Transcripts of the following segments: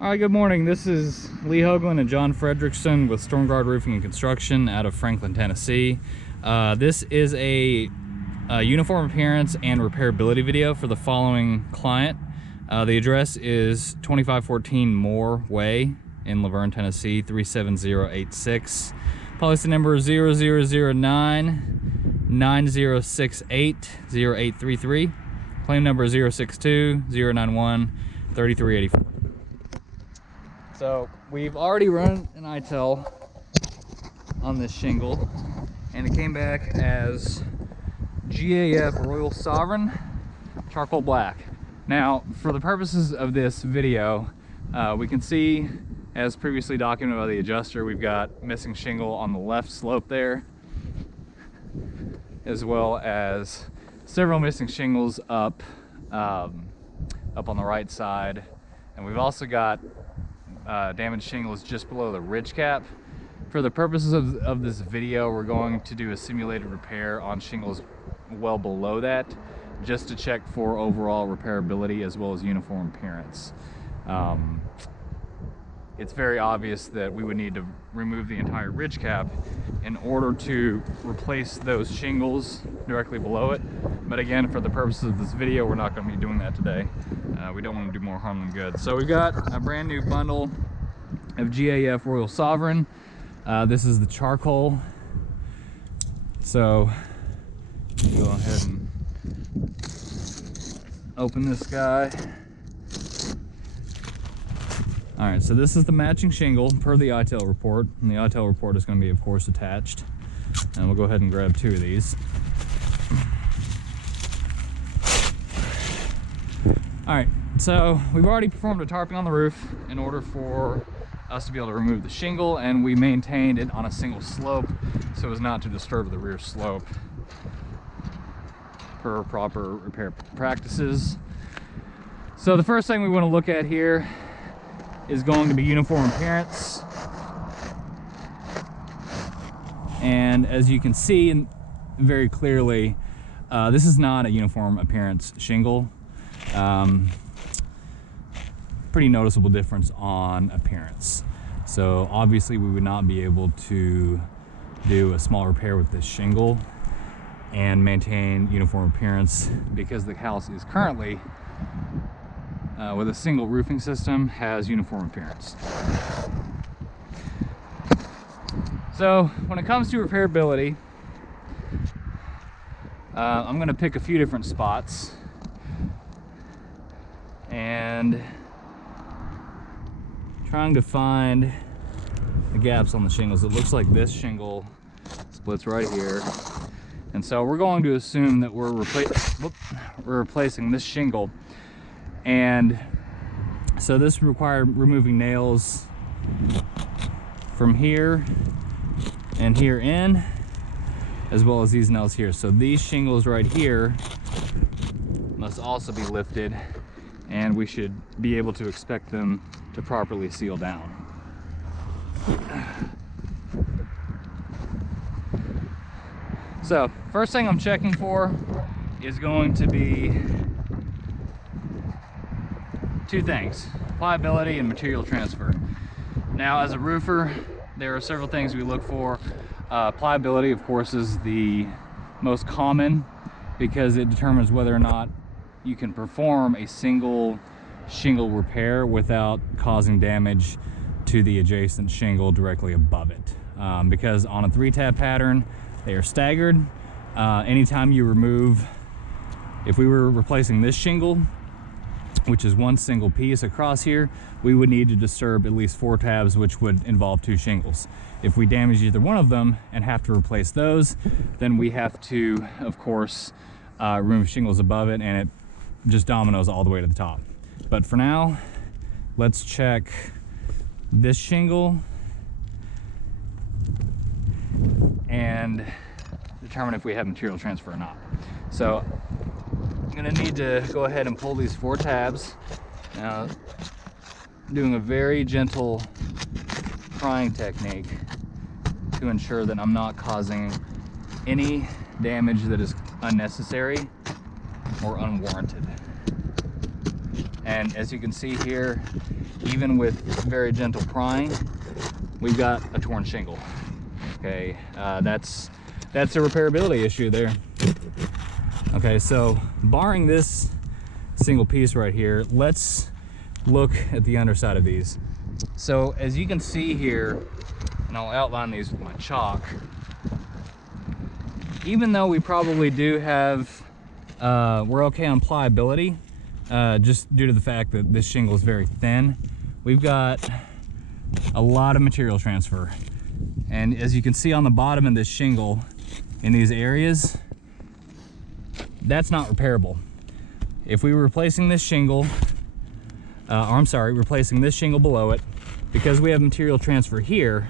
All right, good morning. This is Lee Hoagland and John Fredrickson with Stormguard Roofing and Construction out of Franklin, Tennessee. This is a uniform appearance and repairability video for the following client. The address is 2514 Moore Way in Laverne, Tennessee, 37086. Policy number 0009 9068 0833. Claim number 062 091 3384. So we've already run an ITEL on this shingle, and it came back as GAF Royal Sovereign Charcoal Black. Now, for the purposes of this video, we can see, as previously documented by the adjuster, we've got missing shingle on the left slope there, as well as several missing shingles up on the right side, and we've also got damaged shingles just below the ridge cap. For the purposes of this video, we're going to do a simulated repair on shingles well below that, just to check for overall repairability as well as uniform appearance. It's very obvious that we would need to remove the entire ridge cap in order to replace those shingles directly below it. But again, for the purposes of this video, we're not going to be doing that today. We don't want to do more harm than good. So we've got a brand new bundle of GAF Royal Sovereign. This is the charcoal. So go ahead and open this guy. All right, so this is the matching shingle per the ITEL report, and the ITEL report is going to be, of course, attached. And we'll go ahead and grab 2 of these. All right, so we've already performed a tarping on the roof in order for us to be able to remove the shingle, and we maintained it on a single slope so as not to disturb the rear slope per proper repair practices. So the first thing we want to look at here is going to be uniform appearance. And as you can see very clearly, this is not a uniform appearance shingle. Pretty noticeable difference on appearance. So obviously we would not be able to do a small repair with this shingle and maintain uniform appearance, because the house is currently with a single roofing system, has uniform appearance. So when it comes to repairability, I'm going to pick a few different spots and trying to find the gaps on the shingles. It looks like this shingle splits right here, and so we're going to assume that we're replacing this shingle. And so this required removing nails from here and here in, as well as these nails here. So these shingles right here must also be lifted, and we should be able to expect them to properly seal down. So first thing I'm checking for is going to be 2 things: pliability and material transfer. Now, as a roofer, there are several things we look for. Pliability, of course, is the most common, because it determines whether or not you can perform a single shingle repair without causing damage to the adjacent shingle directly above it. Because on a 3-tab pattern, they are staggered. Anytime you remove, if we were replacing this shingle, which is one single piece across here, we would need to disturb at least 4 tabs, which would involve 2 shingles. If we damage either one of them and have to replace those, then we have to, of course, remove shingles above it, and it just dominoes all the way to the top. But for now, let's check this shingle and determine if we have material transfer or not. So I'm gonna need to go ahead and pull these 4 tabs. Now, doing a very gentle prying technique to ensure that I'm not causing any damage that is unnecessary or unwarranted. And as you can see here, even with very gentle prying, we've got a torn shingle. Okay, that's a repairability issue there. Okay, so barring this single piece right here, let's look at the underside of these. So as you can see here, and I'll outline these with my chalk, even though we probably do have, we're okay on pliability, just due to the fact that this shingle is very thin, we've got a lot of material transfer. And as you can see on the bottom of this shingle, in these areas, that's not repairable. If we were replacing this shingle, replacing this shingle below it, because we have material transfer here,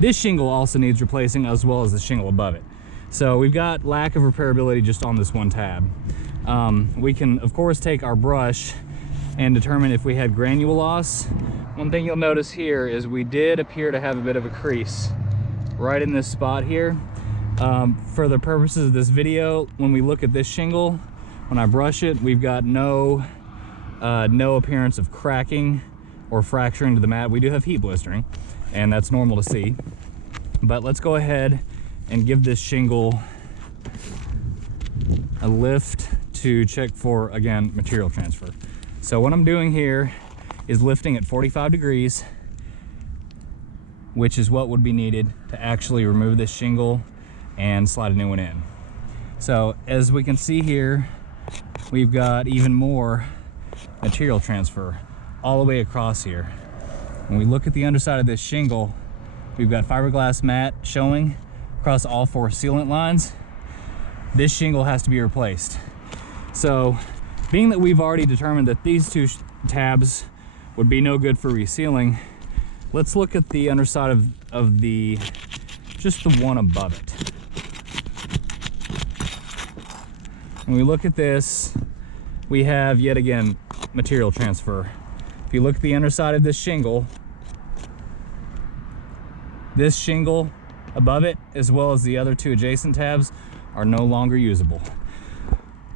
this shingle also needs replacing as well as the shingle above it. So we've got lack of repairability just on this one tab. We can, of course, take our brush and determine if we had granule loss. One thing you'll notice here is we did appear to have a bit of a crease right in this spot here. For the purposes of this video, when we look at this shingle, when I brush it, we've got no appearance of cracking or fracturing to the mat. We do have heat blistering, and that's normal to see. But let's go ahead and give this shingle a lift to check for, again, material transfer. So what I'm doing here is lifting at 45 degrees, which is what would be needed to actually remove this shingle and slide a new one in. So as we can see here, we've got even more material transfer all the way across here. When we look at the underside of this shingle, we've got fiberglass mat showing across all 4 sealant lines. This shingle has to be replaced. So being that we've already determined that these 2 tabs would be no good for resealing, let's look at the underside of just the one above it. When we look at this, we have yet again material transfer. If you look at the underside of this shingle above it, as well as the other 2 adjacent tabs, are no longer usable.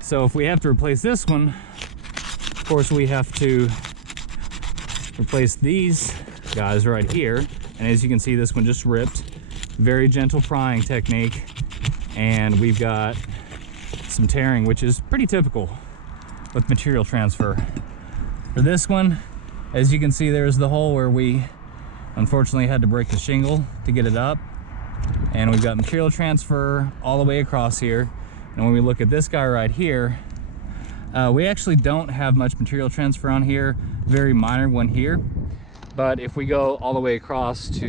So if we have to replace this one, of course we have to replace these guys right here. And as you can see, this one just ripped. Very gentle prying technique, and we've got some tearing, which is pretty typical with material transfer. For this one, as you can see, there's the hole where we unfortunately had to break the shingle to get it up, and we've got material transfer all the way across here. And when we look at this guy right here, we actually don't have much material transfer on here, very minor one here. But if we go all the way across to